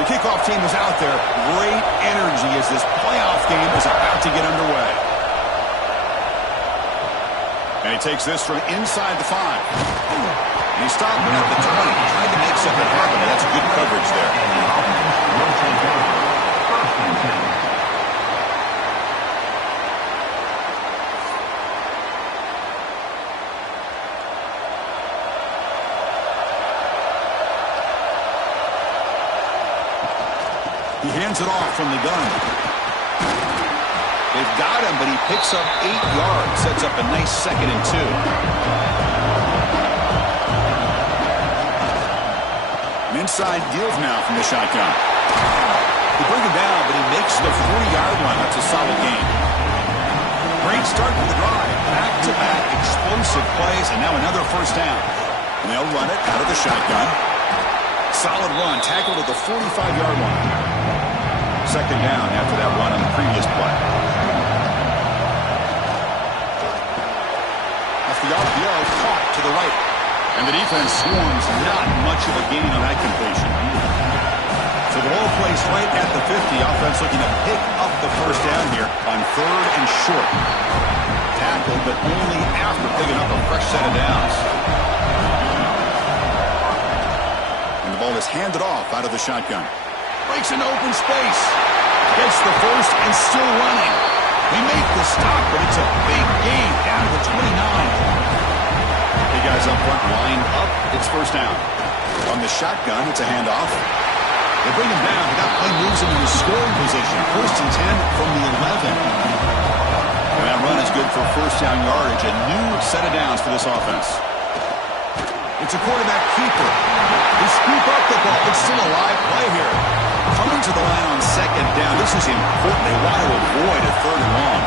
The kickoff team is out there. Great energy as this playoff game is about to get underway. And he takes this from inside the 5. And he stopped at the 20. Tried to make something happen. That's good coverage there. He hands it off from the gun. They've got him, but he picks up 8 yards. Sets up a nice 2nd and 2. An inside give now from the shotgun. They bring him down, but he makes the 40-yard line. That's a solid game. Great start to the drive. Back-to-back explosive plays, and now another first down. And they'll run it out of the shotgun. Solid run, tackled at the 45-yard line. 2nd down after that run on the previous play. Off the RPO, caught to the right. And the defense swarms, not much of a gain on that completion. So the ball plays right at the 50. Offense looking to pick up the first down here on 3rd and short. Tackled, but only after picking up a fresh set of downs. And the ball is handed off out of the shotgun. Breaks into open space. Gets the first and still running. They make the stop, but it's a big gain down to the 29. Hey guys up front lined up. It's first down. On the shotgun, it's a handoff. They bring him down. That play moves him into scoring position. 1st and 10 from the 11. And that run is good for first down yardage. A new set of downs for this offense. It's a quarterback keeper. They scoop up the ball. It's still a live play here. Coming to the line on 2nd down. This is important. They want to avoid a 3rd and long.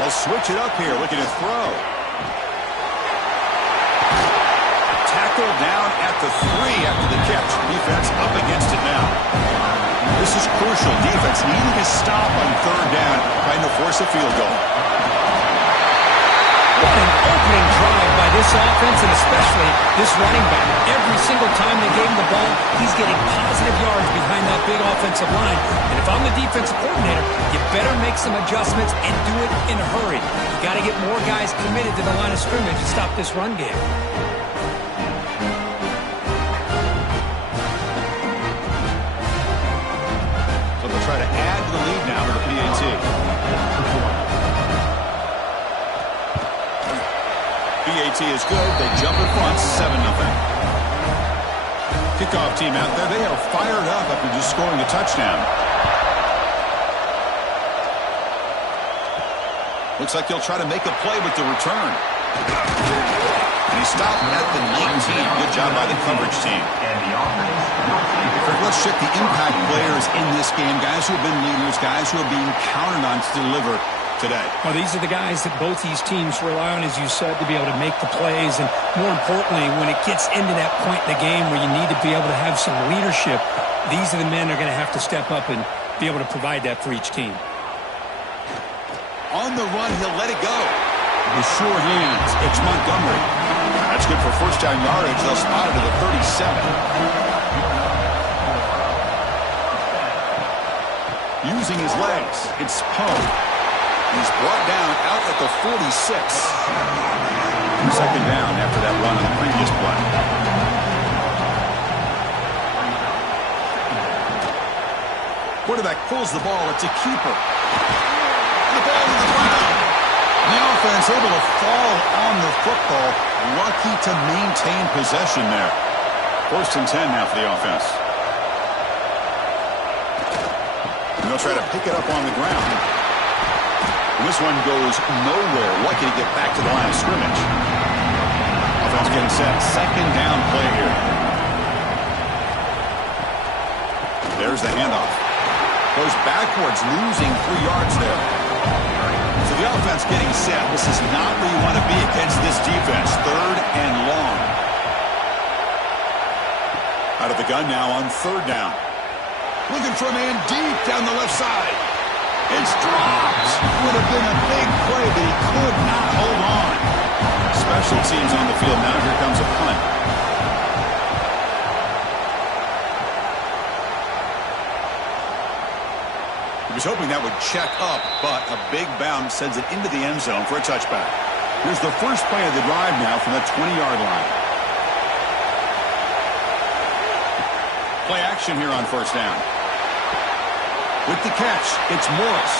They'll switch it up here, looking to throw. Tackled down at the 3 after the catch. Defense up against it now. This is crucial. Defense needing a stop on 3rd down, trying to force a field goal. What an opening drive by this offense, and especially this running back. Every single time they gave him the ball, he's getting positive yards behind that big offensive line. And if I'm the defensive coordinator, you better make some adjustments and do it in a hurry. You got to get more guys committed to the line of scrimmage to stop this run game. So they'll try to add to the lead now with the PAT. PAT is good. They jump in front, 7-0. Kickoff team out there. They are fired up after just scoring a touchdown. Looks like he'll try to make a play with the return. And he stopped at the 19. Good job by the coverage team. Let's check the impact players in this game. Guys who have been leaders, guys who are being counted on to deliver today. Well, these are the guys that both these teams rely on, as you said, to be able to make the plays. And more importantly, when it gets into that point in the game where you need to be able to have some leadership, these are the men that are going to have to step up and be able to provide that for each team. On the run, he'll let it go. With sure hands, it's Montgomery. That's good for first down yardage. They'll spot it to the 37. using his legs. It's Poe. He's brought down out at the 46. Second down after that run on the previous play. Quarterback pulls the ball. It's a keeper. The ball to the ground. The offense able to fall on the football. Lucky to maintain possession there. 1st and 10 now for the offense. And they'll try to pick it up on the ground. And this one goes nowhere. Lucky to get back to the line of scrimmage. Offense getting set. Second down play here. There's the handoff. Goes backwards, losing 3 yards there. So the offense getting set. This is not where you want to be against this defense. 3rd and long. Out of the gun now on 3rd down. Looking for a man deep down the left side. It's dropped. Would have been a big play, but he could not hold on. Special teams on the field. Now here comes a punt. He was hoping that would check up, but a big bounce sends it into the end zone for a touchback. Here's the first play of the drive now from the 20-yard line. Play action here on 1st down. With the catch, it's Morris.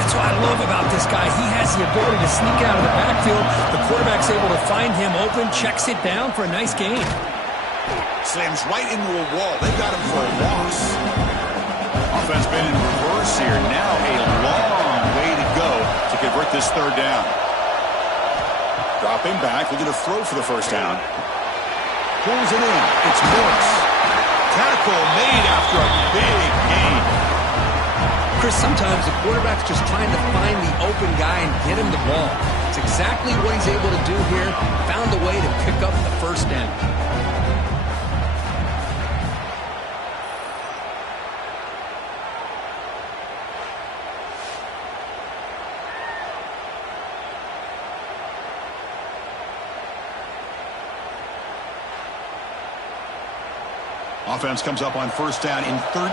That's what I love about this guy. He has the ability to sneak out of the backfield. The quarterback's able to find him open, checks it down for a nice gain. Slams right into a wall. They got him for a loss. Offense been in reverse here. Now a long way to go to convert this 3rd down. Dropping back, looking to throw for the 1st down. Pulls it in. It's Morris. Tackle made after a big gain. Chris, sometimes the quarterback's just trying to find the open guy and get him the ball. It's exactly what he's able to do here. Found a way to pick up the 1st down. Offense comes up on 1st down in 13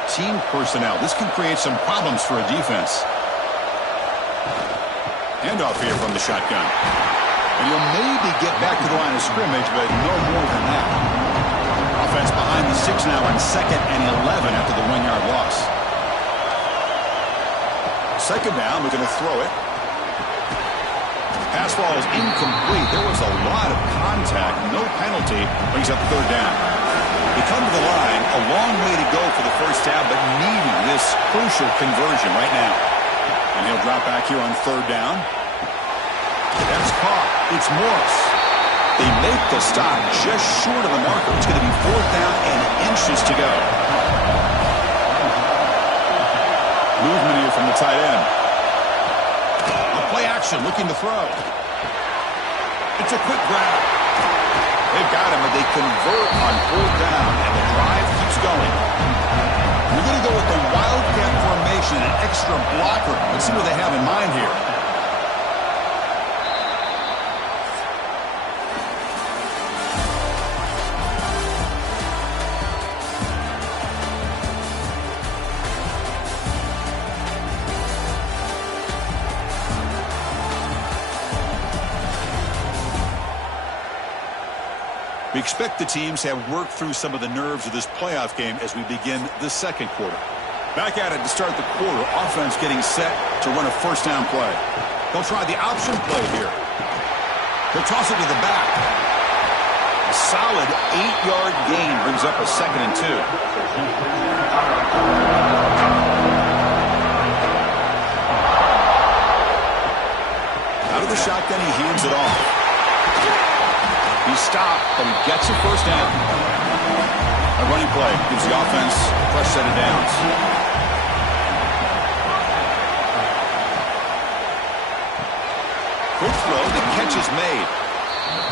personnel. This can create some problems for a defense. Handoff here from the shotgun. And he'll maybe get back to the line of scrimmage, but no more than that. Offense behind the 6 now on 2nd and 11 after the 1-yard loss. 2nd down, looking to throw it. Pass ball is incomplete. There was a lot of contact. No penalty. Brings up 3rd down. They come to the line, a long way to go for the 1st down, but needing this crucial conversion right now. And he'll drop back here on 3rd down. That's caught. It's Morris. They make the stop just short of the marker. It's going to be 4th down and inches to go. Movement here from the tight end. A play action, looking to throw. It's a quick grab. They've got him, but they convert on 4th down, and the drive keeps going. We're going to go with the wildcat formation, an extra blocker. Let's see what they have in mind here. We expect the teams to have worked through some of the nerves of this playoff game as we begin the 2nd quarter. Back at it to start the quarter. Offense getting set to run a 1st down play. They'll try the option play here. They'll toss it to the back. A solid 8-yard gain brings up a 2nd and 2. Out of the shotgun, he hands it off. He stopped, but he gets a 1st down. A running play gives the offense a fresh set of downs. Quick throw, the catch is made.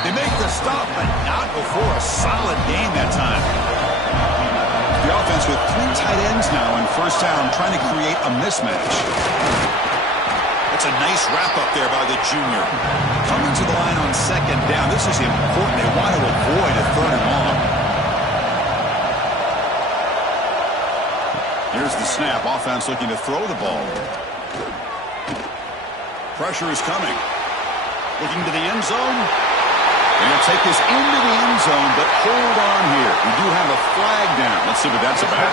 They make the stop, but not before a solid gain that time. The offense with 3 tight ends now on 1st down, trying to create a mismatch. That's a nice wrap-up there by the junior. Coming to the line on 2nd down. This is important. They want to avoid a 3rd and long. Here's Here's the snap. Offense looking to throw the ball. Pressure is coming. Looking to the end zone. They're going to take this into the end zone, but hold on here. We do have a flag down. Let's see what that's about.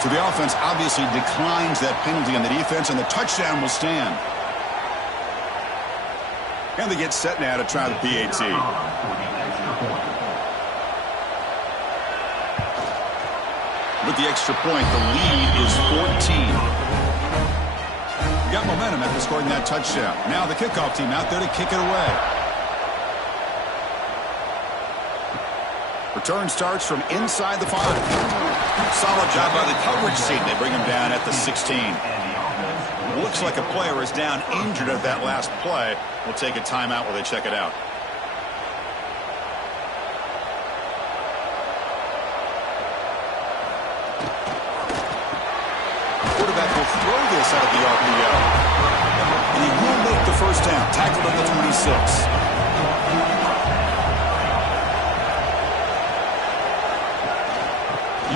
So the offense obviously declines that penalty on the defense, and the touchdown will stand. And they get set now to try the PAT. With the extra point, the lead is 14. Got momentum after scoring that touchdown. Now the kickoff team out there to kick it away. Return starts from inside the 5. Solid job by the coverage team. They bring him down at the 16. Looks like a player is down injured at that last play. We'll take a timeout while they check it out. Quarterback will throw this out of the RPO. And he will make the first down. Tackled on the 26.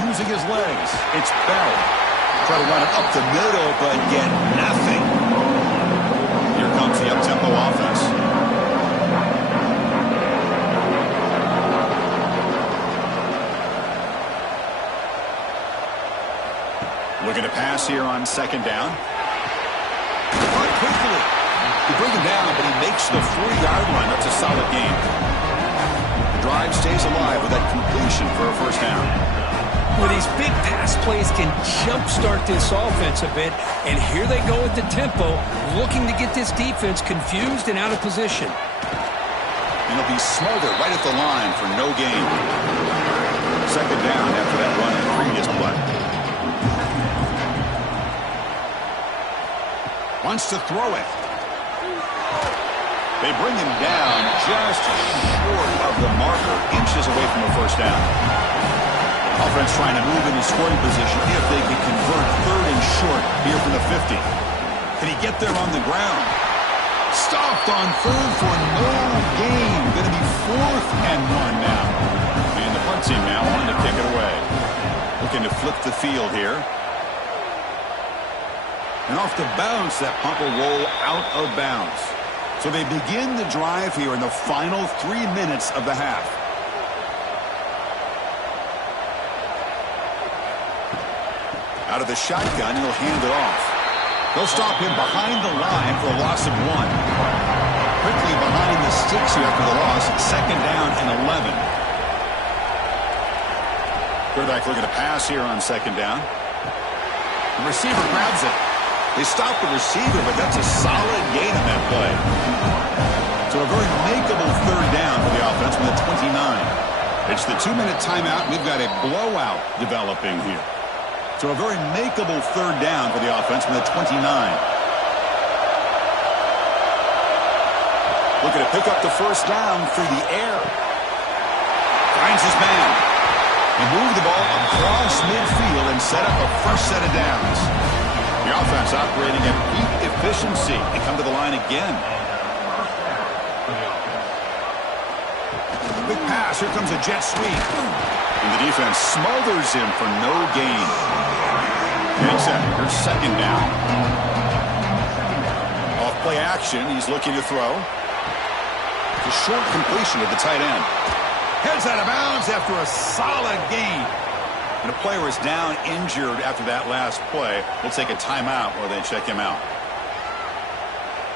Using his legs. It's Bell. Try to run it up the middle, but get nothing. Here comes the up-tempo offense. Looking to pass here on second down. Run quickly. You bring him down, but he makes the 4-yard line. That's a solid gain. The drive stays alive with that completion for a first down. Well, these big pass plays can jumpstart this offense a bit, and here they go at the tempo, looking to get this defense confused and out of position. And he'll be smothered right at the line for no gain. Second down after that run in the previous play. Wants to throw it. They bring him down just short of the marker, inches away from a first down. Offense trying to move into scoring position if they can convert third and short here from the 50. Can he get there on the ground? Stopped on third for no gain. Going to be 4th and 1 now. And the punt team now on to kick it away. Looking to flip the field here. And off the bounce, that punt will roll out of bounds. So they begin the drive here in the final 3 minutes of the half. Out of the shotgun, he'll hand it off. They'll stop him behind the line for a loss of 1. Quickly behind the sticks here after the loss. Second down and 11. Quarterback looking to pass here on second down. The receiver grabs it. They stop the receiver, but that's a solid gain on that play. So a very makeable third down for the offense with a 29. It's the 2-minute timeout. We've got a blowout developing here. So a very makeable third down for the offense with a 29. Looking to pick up the first down through the air. Finds his man. And move the ball across midfield and set up a fresh set of downs. The offense operating at peak efficiency. They come to the line again. Big pass. Here comes a jet sweep. And the defense smothers him for no gain. Here's second down. Off play action. He's looking to throw. It's a short completion of the tight end. Heads out of bounds after a solid gain. And a player is down injured after that last play. We'll take a timeout while they check him out.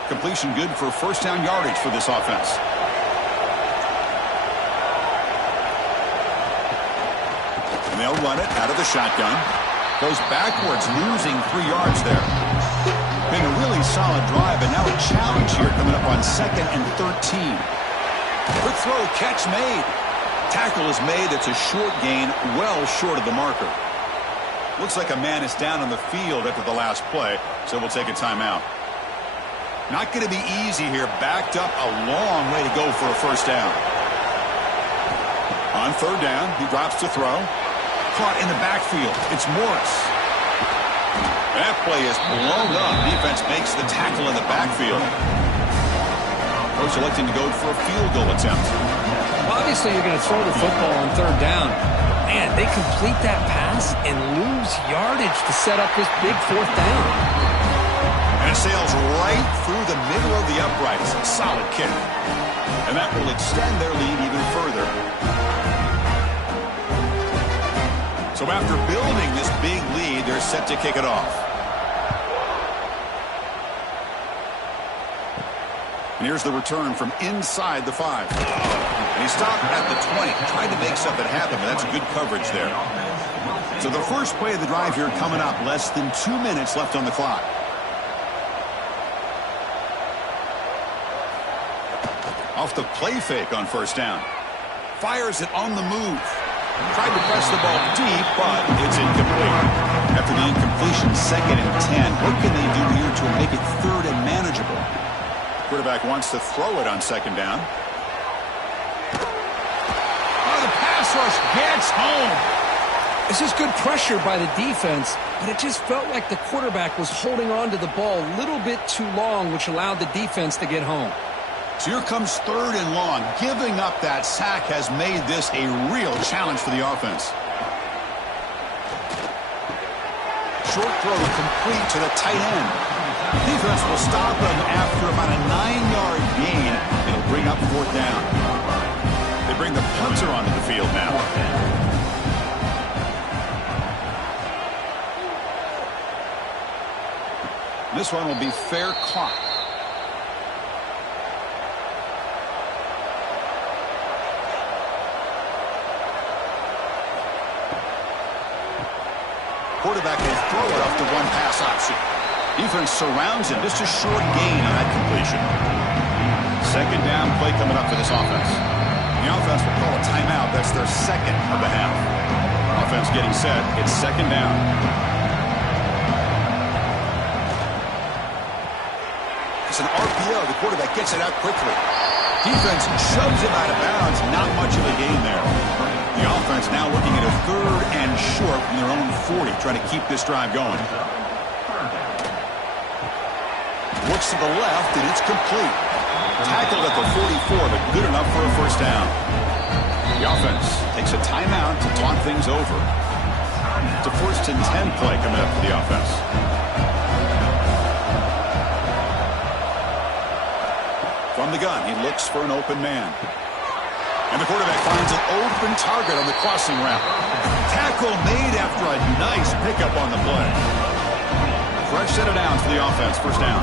Completion good for first down yardage for this offense. And they'll run it out of the shotgun. Goes backwards, losing 3 yards there. Being a really solid drive, and now a challenge here coming up on 2nd and 13. Quick throw, catch made. Tackle is made. It's a short gain, well short of the marker. Looks like a man is down on the field after the last play, so we'll take a timeout. Not going to be easy here. Backed up a long way to go for a first down. On third down, he drops to throw. Caught in the backfield. It's Morris. That play is blown up. Defense makes the tackle in the backfield. Coach electing to go for a field goal attempt. Obviously, you're going to throw the football on third down. Man, they complete that pass and lose yardage to set up this big fourth down. And it sails right through the middle of the uprights. Solid kick. And that will extend their lead even further. So after building this big lead, they're set to kick it off. And here's the return from inside the 5. And he stopped at the 20. Tried to make something happen, but that's good coverage there. So the first play of the drive here coming up. Less than 2 minutes left on the clock. Off the play fake on first down. Fires it on the move. Tried to press the ball deep, but it's incomplete. After the incompletion, 2nd and 10. What can they do here to make it 3rd and manageable? Quarterback wants to throw it on 2nd down. Oh, the pass rush gets home. This is good pressure by the defense, but it just felt like the quarterback was holding on to the ball a little bit too long, which allowed the defense to get home. So here comes 3rd and long. Giving up that sack has made this a real challenge for the offense. Short throw complete to the tight end. Defense will stop him after about a 9-yard gain. It'll bring up 4th down. They bring the punter onto the field now. This one will be fair caught. Quarterback will throw it off the one pass option. Defense surrounds him. Just a short gain on that completion. 2nd down play coming up for this offense. The offense will call a timeout. That's their 2nd of the half. Offense getting set. It's 2nd down. It's an RPO. The quarterback gets it out quickly. Defense shoves him out of bounds. Not much of a gain there. The offense now looking at a 3rd and short from their own 40, trying to keep this drive going. Looks to the left, and it's complete. Tackled at the 44, but good enough for a 1st down. The offense takes a timeout to talk things over. It's a 1st and 10 play coming up for the offense. From the gun, he looks for an open man. And the quarterback finds an open target on the crossing route. Tackle made after a nice pickup on the play. Fresh set of downs for the offense. 1st down.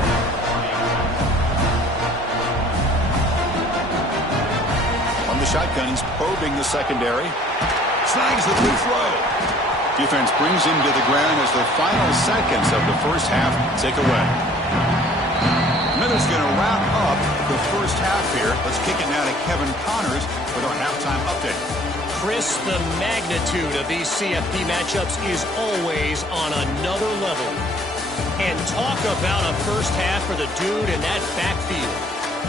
On the shotgun, he's probing the secondary. Snags the good throw. Defense brings him to the ground as the final seconds of the 1st half tick away. Minutes going to wrap up the 1st half here. Let's kick it now to Kevin Connors with our halftime update. Chris, the magnitude of these CFP matchups is always on another level. And talk about a 1st half for the dude in that backfield.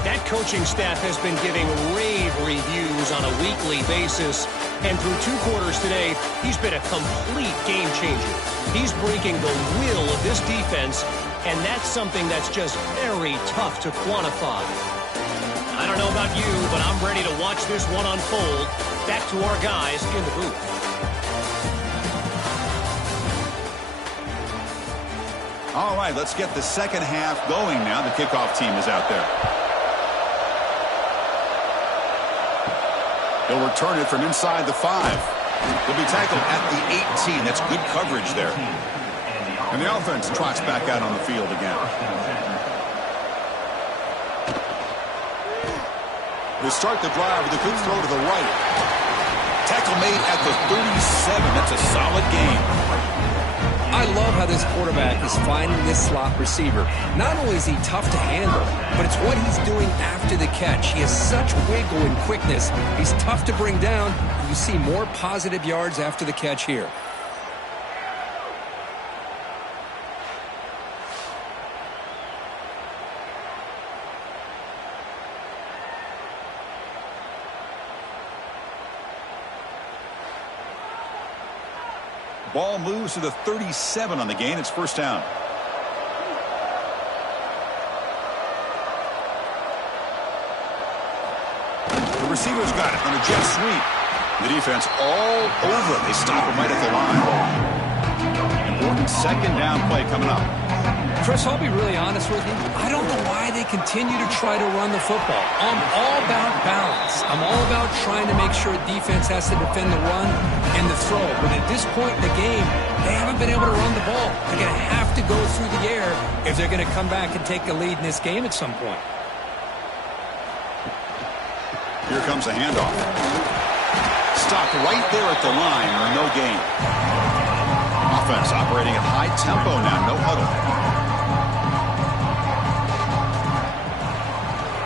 That coaching staff has been giving rave reviews on a weekly basis. And through 2 quarters today, he's been a complete game changer. He's breaking the will of this defense. And that's something that's just very tough to quantify. I don't know about you, but I'm ready to watch this one unfold. Back to our guys in the booth. All right, let's get the 2nd half going now. The kickoff team is out there. They'll return it from inside the 5. They'll be tackled at the 18. That's good coverage there. And the offense trots back out on the field again. They start the drive with a good throw to the right. Tackle made at the 37. That's a solid gain. I love how this quarterback is finding this slot receiver. Not only is he tough to handle, but it's what he's doing after the catch. He has such wiggle and quickness. He's tough to bring down. You see more positive yards after the catch here. Ball moves to the 37 on the gain. It's 1st down. receiver's got it on a jet sweep. The defense all over it. They stop him right at the line. Important second down play coming up. Chris, I'll be really honest with you. I don't know why they continue to try to run the football. I'm all about balance. I'm all about trying to make sure defense has to defend the run and the throw. But at this point in the game, they haven't been able to run the ball. They're going to have to go through the air if they're going to come back and take the lead in this game at some point. Here comes a handoff. Stopped right there at the line. No gain. Offense operating at high tempo now. No huddle.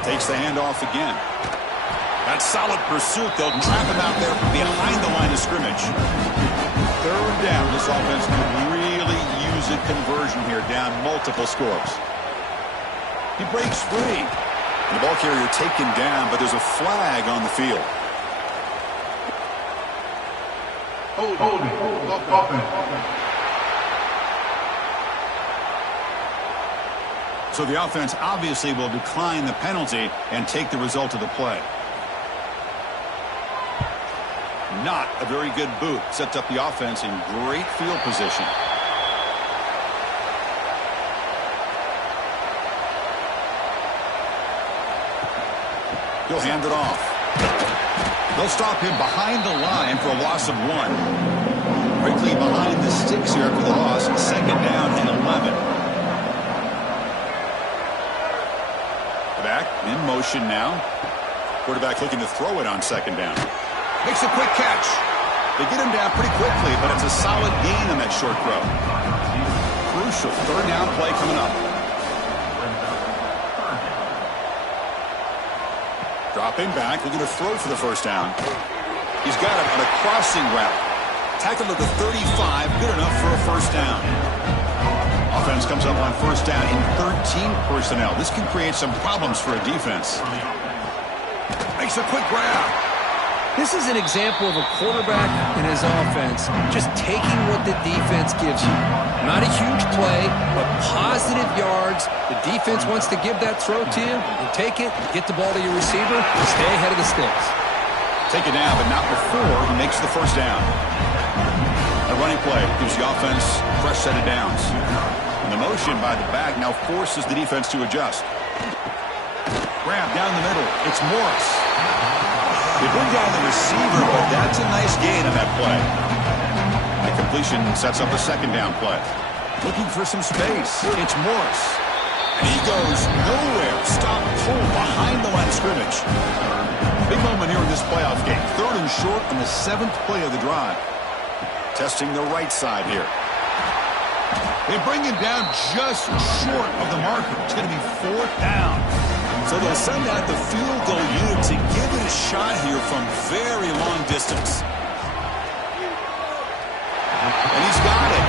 Takes the handoff again. That's solid pursuit. They'll trap him out there behind the line of scrimmage. Third down. This offense could really use a conversion here, down multiple scores. He breaks free. And the ball carrier taken down, but there's a flag on the field. So the offense obviously will decline the penalty and take the result of the play. Not a very good boot. Sets up the offense in great field position. He'll hand it off. They'll stop him behind the line for a loss of 1. Quickly behind the sticks here for the loss. Second down and 11. Back in motion now. Quarterback looking to throw it on second down. Makes a quick catch. They get him down pretty quickly, but it's a solid gain on that short throw. Crucial third down play coming up. Dropping back, looking to throw for the first down. He's got it on a crossing route. Tackled at the 35, good enough for a first down. Offense comes up on first down in 13 personnel. This can create some problems for a defense. Makes a quick grab. This is an example of a quarterback and his offense just taking what the defense gives you. Not a huge play, but positive yards. The defense wants to give that throw to you. You take it, get the ball to your receiver, and stay ahead of the sticks. Take it down, but not before he makes the first down. A running play gives the offense a fresh set of downs. And the motion by the back now forces the defense to adjust. Grab down the middle. It's Morris. They bring down the receiver, but that's a nice gain on that play. The completion sets up a second down play. Looking for some space. It's Morris. And he goes nowhere. Stop pull behind the line of scrimmage. Big moment here in this playoff game. Third and short on the 7th play of the drive. Testing the right side here. They bring him down just short of the marker. It's going to be 4th down. So they'll send out the field goal unit to give it a shot here from very long distance. And he's got it.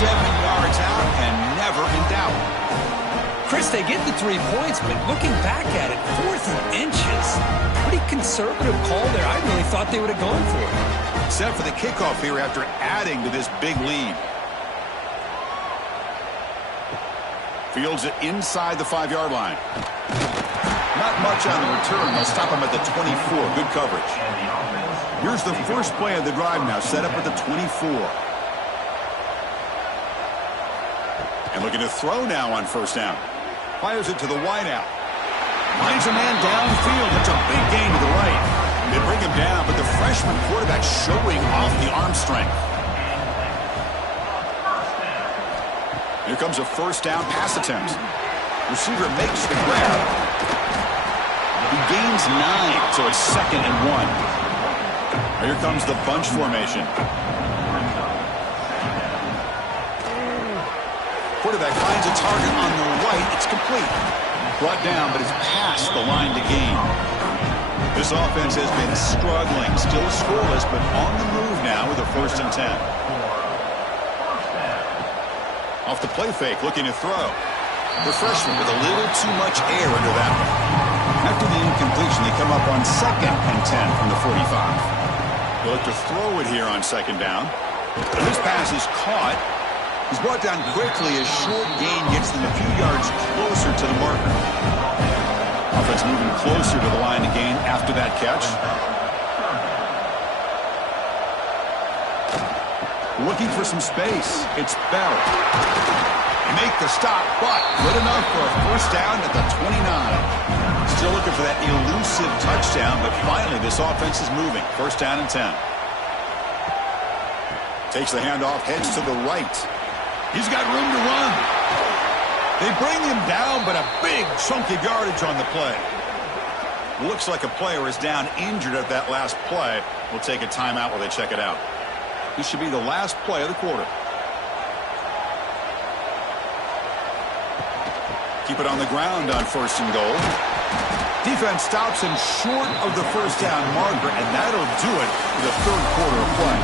57 yards out and never in doubt. Chris, they get the 3 points, but looking back at it, 4th and inches. Pretty conservative call there. I really thought they would have gone for it. Set for the kickoff here after adding to this big lead. Fields it inside the 5-yard line. Not much on the return. They'll stop him at the 24. Good coverage. Here's the first play of the drive now, set up at the 24. And looking to throw now on first down. Fires it to the wideout. Finds a man downfield. That's a big gain to the right. They bring him down, but the freshman quarterback showing off the arm strength. Here comes a first down pass attempt. Receiver makes the grab. He gains 9, so it's 2nd and 1. Here comes the bunch formation. Quarterback finds a target on the right. It's complete. Brought down, but it's past the line to gain. This offense has been struggling. Still scoreless, but on the move now with a 1st and 10. Off the play fake, looking to throw. The freshman with a little too much air under that one. After the incompletion, they come up on 2nd and 10 from the 45. They'll look to throw it here on 2nd down. This pass is caught. He's brought down quickly as short gain gets them a few yards closer to the marker. Offense moving closer to the line to gain after that catch. Looking for some space. It's Bell. They make the stop, but good enough for a first down at the 29. Still looking for that elusive touchdown, but finally this offense is moving. First down and 10. Takes the handoff, heads to the right. He's got room to run. They bring him down, but a big chunk of yardage on the play. Looks like a player is down injured at that last play. We'll take a timeout while they check it out. This should be the last play of the quarter. Keep it on the ground on first and goal. Defense stops him short of the first down marker, and that'll do it for the third quarter of play.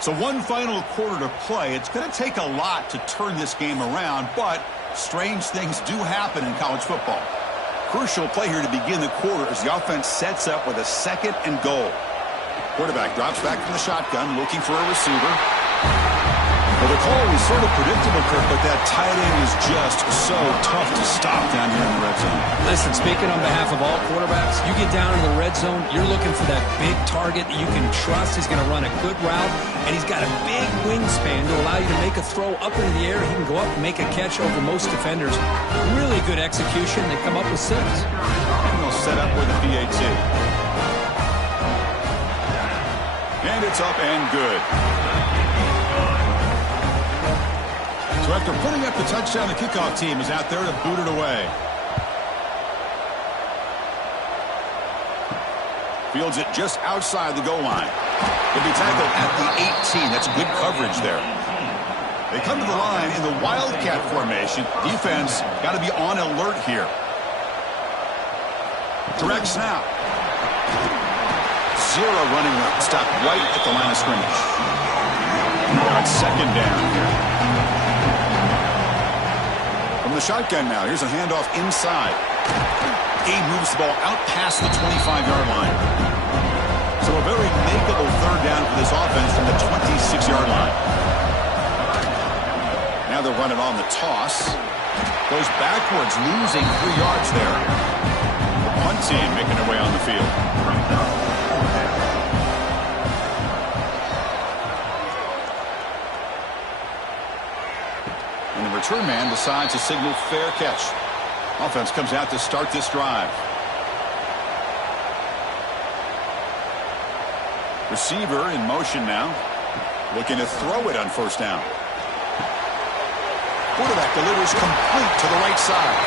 So one final quarter to play. It's going to take a lot to turn this game around, but strange things do happen in college football. Crucial play here to begin the quarter as the offense sets up with a second and goal. Quarterback drops back from the shotgun, looking for a receiver. Well, the call was sort of predictable, Kirk, but that tight end is just so tough to stop down here in the red zone. Listen, speaking on behalf of all quarterbacks, you get down in the red zone, you're looking for that big target that you can trust. He's going to run a good route, and he's got a big wingspan to allow you to make a throw up into the air. He can go up and make a catch over most defenders. Really good execution. They come up with 6. And they'll set up with a PAT. And it's up and good. So after putting up the touchdown, the kickoff team is out there to boot it away. Fields it just outside the goal line. He'll be tackled at the 18. That's good coverage there. They come to the line in the Wildcat formation. Defense got to be on alert here. Direct snap. Zero running room. Stop right at the line of scrimmage. On second down here. From the shotgun now. Here's a handoff inside. He moves the ball out past the 25-yard line. So a very makeable third down for this offense from the 26-yard line. Now they're running on the toss. Goes backwards, losing 3 yards there. The punt team making their way on the field. And the return man decides to signal fair catch. Offense comes out to start this drive. Receiver in motion now. Looking to throw it on first down. Quarterback delivers complete to the right side.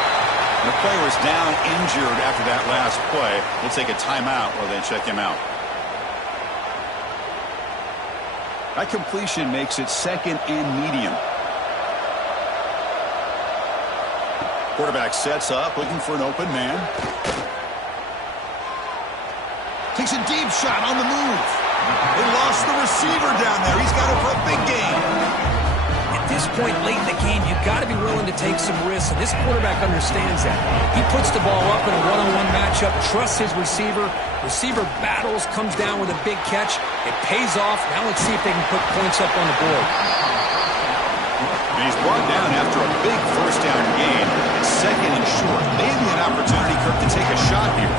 The player is down injured after that last play. We'll take a timeout while they check him out. That completion makes it second and medium. Quarterback sets up, looking for an open man. Takes a deep shot on the move. They lost the receiver down there. He's got it for a big game. At this point late in the game, you've got to be willing to take some risks, and this quarterback understands that. He puts the ball up in a one-on-one matchup, trusts his receiver. Receiver battles, comes down with a big catch. It pays off. Now let's see if they can put points up on the board. And he's brought down after a big first down gain. It's second and short. Maybe an opportunity, Kirk, to take a shot here.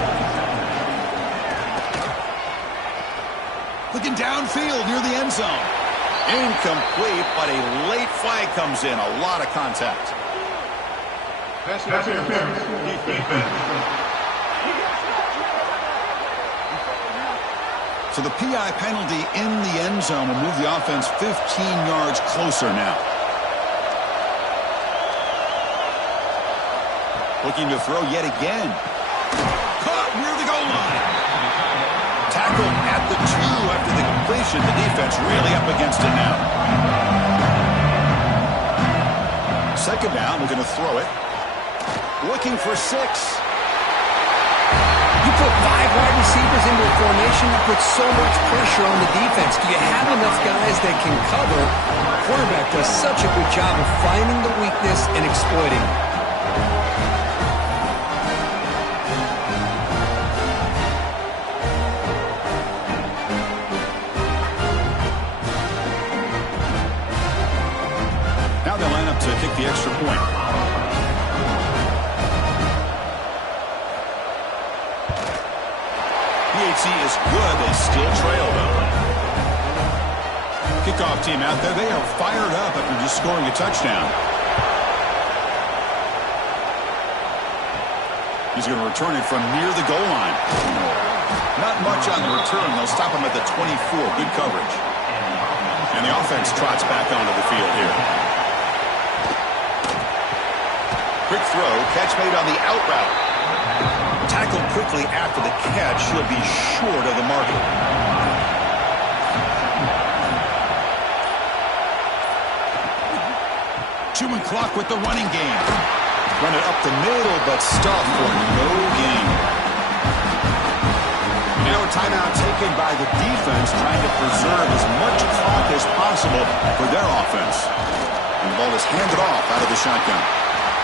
Looking downfield near the end zone. Incomplete, but a late flag comes in. A lot of contact. That's interference. Defense. So the PI penalty in the end zone will move the offense 15 yards closer now. Looking to throw yet again. Caught near the goal line. Tackled at the 2 after the completion. The defense really up against it now. Second down, we're going to throw it. Looking for 6. You put 5 wide receivers into a formation, that puts so much pressure on the defense. Do you have enough guys that can cover? The quarterback does such a good job of finding the weakness and exploiting it. efficiency is good. They still trail, though. Kickoff team out there. They are fired up after just scoring a touchdown. He's going to return it from near the goal line. Not much on the return. They'll stop him at the 24. Good coverage. And the offense trots back onto the field here. Quick throw. Catch made on the out route. Tackled quickly after the catch. He'll be short of the marker. Chewing clock with the running game. Run it up the middle, but stuffed for no gain. Now a timeout taken by the defense, trying to preserve as much clock as possible for their offense. And the ball is handed off out of the shotgun.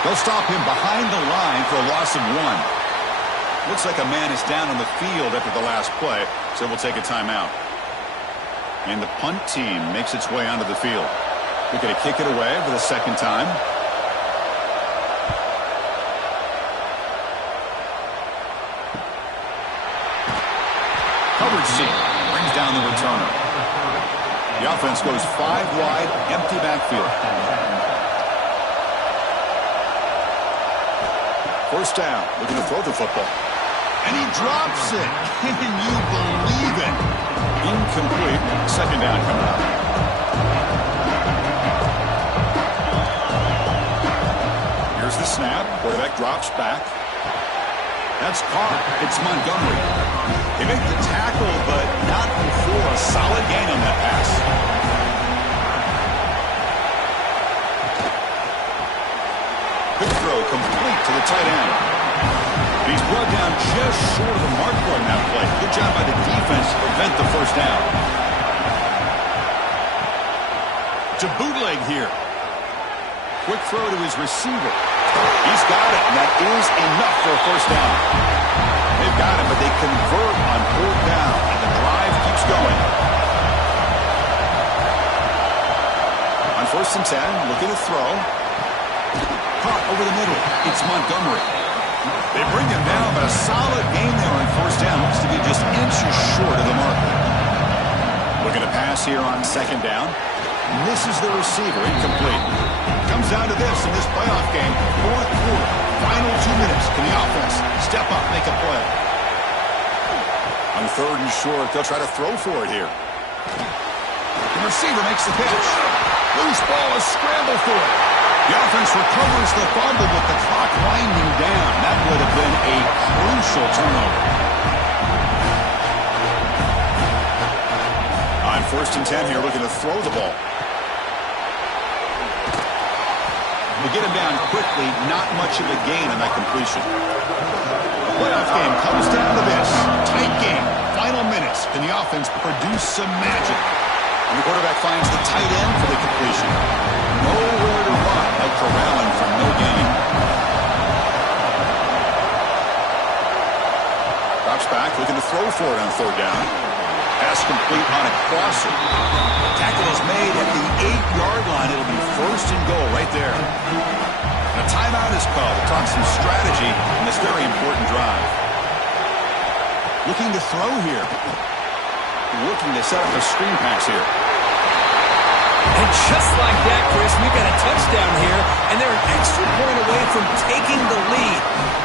They'll stop him behind the line for a loss of 1. Looks like a man is down on the field after the last play, so we'll take a timeout. And the punt team makes its way onto the field. They're going to kick it away for the second time. Coverage team brings down the returner. The offense goes 5 wide, empty backfield. First down, looking to throw the football. And he drops it. Can you believe it? Incomplete. Second down coming up. Here's the snap. Quarterback drops back. That's caught. It's Montgomery. They make the tackle, but not before a solid gain on that pass. Quick throw complete to the tight end. And he's brought down just short of the marker on that play. Good job by the defense to prevent the first down. To bootleg here. Quick throw to his receiver. He's got it, and that is enough for a first down. They've got him, but they convert on 4th down, and the drive keeps going. On 1st and 10, looking to throw. Caught over the middle. It's Montgomery. They bring him down, but a solid gain there on 1st down. Looks to be just inches short of the marker. Looking to pass here on 2nd down. Misses the receiver. Incomplete. Comes down to this in this playoff game. 4th quarter. Final 2 minutes. Can the offense step up, make a play? On 3rd and short, they'll try to throw for it here. The receiver makes the pitch. Loose ball, a scramble for it. The offense recovers the fumble with the clock winding down. That would have been a crucial turnover. On 1st and 10 here, looking to throw the ball. They get him down quickly, not much of a gain on that completion. The playoff game comes down to this. Tight game, final minutes. Can the offense produce some magic? And the quarterback finds the tight end for the completion. Nowhere to run. They'll corral him for no gain. Drops back, looking to throw for it on 3rd down. Pass complete on a crosser. Tackle is made at the 8-yard line. It'll be 1st and goal right there. And a timeout is called to talk some strategy in this very important drive. Looking to throw here. Looking to set up a screen pass here. And just like that, Chris, we've got a touchdown here, and they're an extra point away from taking the lead.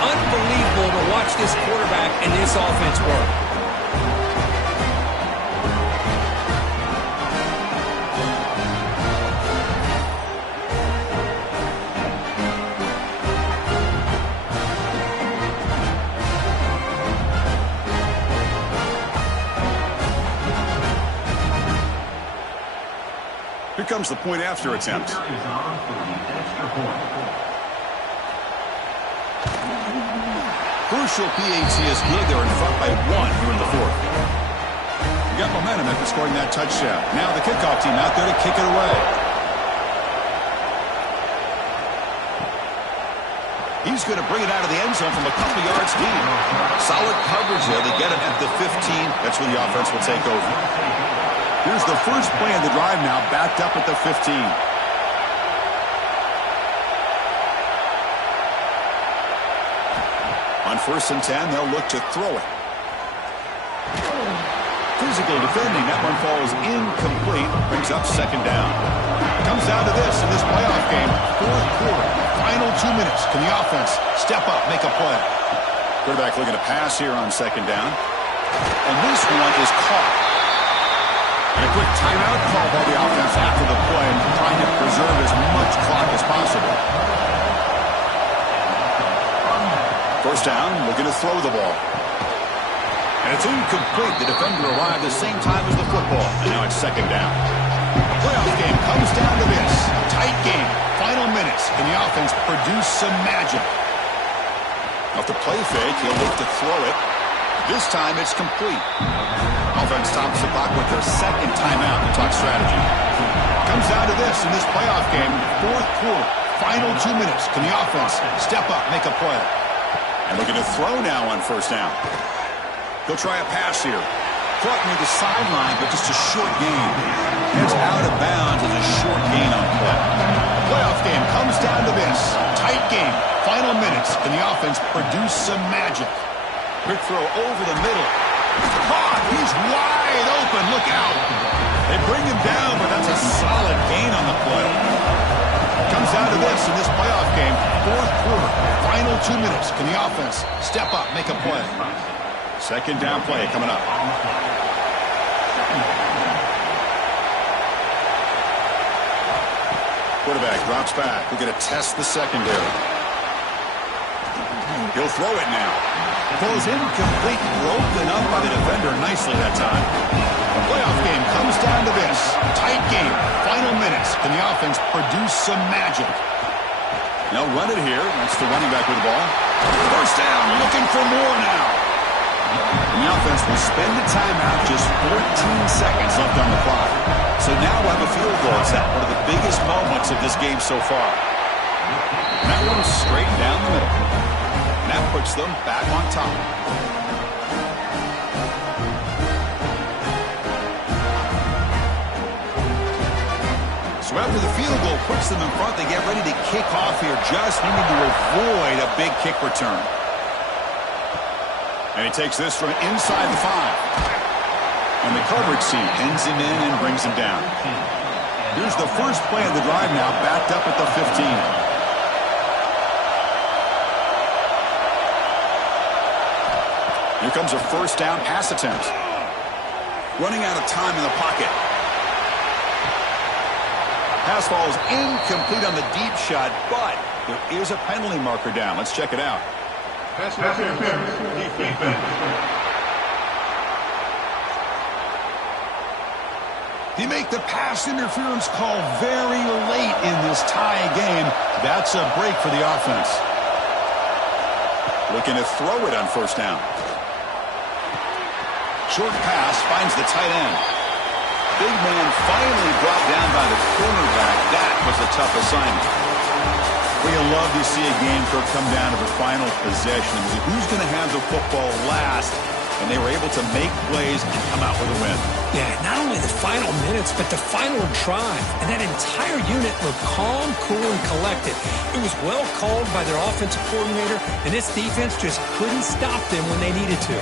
Unbelievable to watch this quarterback and this offense work. Here comes the point after attempt. Crucial PAT is good. They're in front by 1 here in the 4th. We got momentum after scoring that touchdown. Now the kickoff team out there to kick it away. He's going to bring it out of the end zone from a couple yards deep. Solid coverage there. They get it at the 15. That's when the offense will take over. Here's the first play of the drive now, backed up at the 15. On 1st and 10, they'll look to throw it. Physical defending. That one falls incomplete. Brings up second down. Comes down to this in this playoff game. Fourth quarter. Final 2 minutes. Can the offense step up, make a play? Quarterback looking to pass here on second down. And this one is caught. And a quick timeout call by the offense after the play, trying to preserve as much clock as possible. First down, looking to throw the ball. And it's incomplete. The defender arrived the same time as the football. And now it's second down. The playoff game comes down to this. Tight game. Final minutes. Can the offense produce some magic? Off the play fake, he'll look to throw it. This time it's complete. Offense tops the clock with their second timeout to talk strategy. Comes down to this in this playoff game. Fourth quarter. Final 2 minutes. Can the offense step up, make a play? And looking to throw now on first down. He'll try a pass here. Caught near the sideline, but just a short gain. Heads out of bounds as a short gain on play. Playoff game comes down to this. Tight game. Final minutes. Can the offense produce some magic? Quick throw over the middle. Caught. He's wide open. Look out. They bring him down, but that's a solid gain on the play. Comes down to this in this playoff game. Fourth quarter. Final 2 minutes. Can the offense step up, make a play? Second down play coming up. Quarterback drops back. We're going to test the secondary. He'll throw it now. Throws incomplete. Broken up by the defender nicely that time. The playoff game comes down to this. Tight game. Final minutes. Can the offense produce some magic? They'll run it here. That's the running back with the ball. First down. Looking for more now. And the offense will spend the timeout. Just 14 seconds left on the clock. So now we'll have a field goal. It's one of the biggest moments of this game so far. And that one's straight down the middle. And that puts them back on top. So after the field goal puts them in front, they get ready to kick off here, just needing to avoid a big kick return. And he takes this from inside the 5. And the coverage team pins him in and brings him down. Here's the first play of the drive now, backed up at the 15. Here comes a first down pass attempt. Running out of time in the pocket. Pass falls incomplete on the deep shot, but there is a penalty marker down. Let's check it out. Pass interference. Defense. They make the pass interference call very late in this tie game. That's a break for the offense. Looking to throw it on first down. Short pass finds the tight end. Big man finally brought down by the cornerback. That was a tough assignment. We love to see a game come down to the final possession. Who's going to have the football last? And they were able to make plays and come out with a win. Yeah, not only the final minutes, but the final drive. And that entire unit looked calm, cool, and collected. It was well called by their offensive coordinator, and this defense just couldn't stop them when they needed to.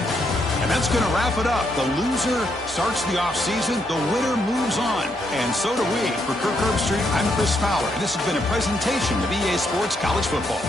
And that's going to wrap it up. The loser starts the offseason. The winner moves on. And so do we. For Kirk Herbstreit, I'm Chris Fowler. And this has been a presentation of EA Sports College Football.